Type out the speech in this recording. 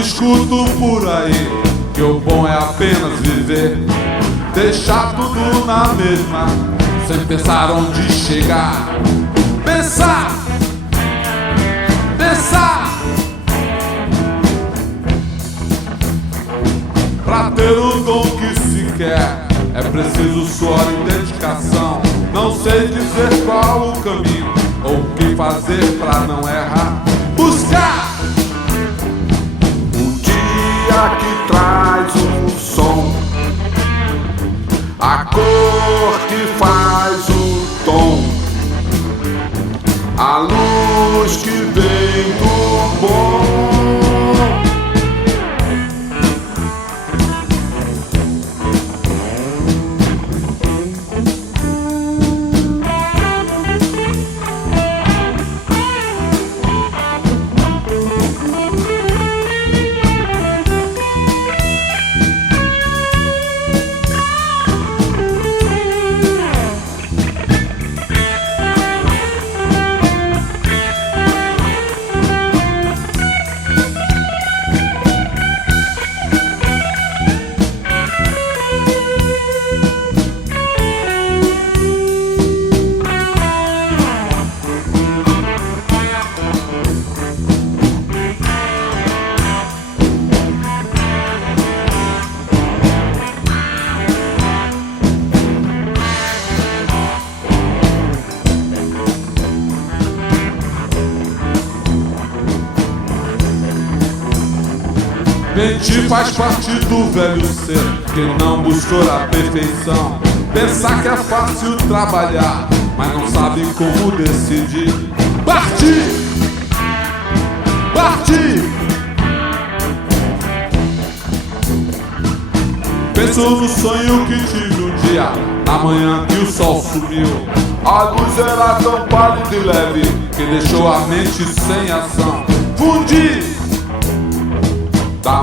escuto por aí que o bom é apenas viver, deixar tudo na mesma, sem pensar onde chegar. Pensar, pensar. Pra ter o dom que se quer, é preciso suor e dedicação. Não sei dizer qual o caminho ou o que fazer pra não errar. Buscar o dia que traz um som, a cor que faz o tom, a luz que vem do bom. Mentir faz parte do velho ser que não buscou a perfeição. Pensar que é fácil trabalhar, mas não sabe como decidir. Partir, partir. Penso no sonho que tive um dia, na manhã que o sol sumiu. A luz era tão pálida e leve que deixou a mente sem ação. Fundir da